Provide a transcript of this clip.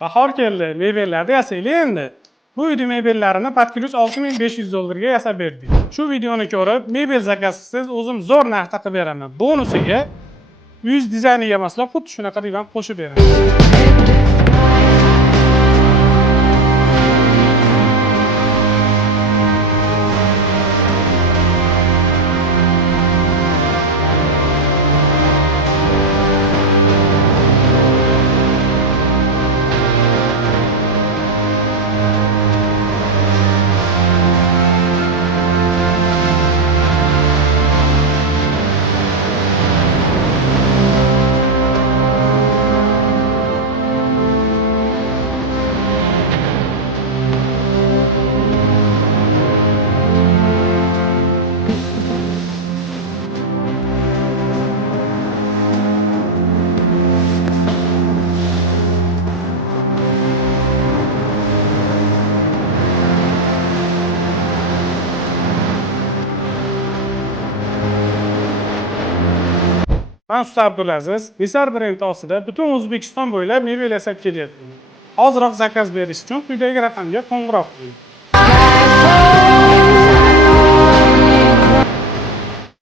Bahor keldi, mebellarni yasaylik endi. Bu uyda mebellarini Patklus $6500 ga yasab berdik. Shu videoni ko'rib, mebel zakaz qilsangiz o'zim zo'r narxda qilib beraman. Bonusiga uyingiz dizayniga masalan xuddi shunaqa divan qo'shib beraman. Ben Usta Abdulaziz, Nisar brendi ostida butun O'zbekiston bo'ylab mebel yasab kelyapman. Ozroq zakaz berish uchun quyidagi raqamga qo'ng'iroq qiling.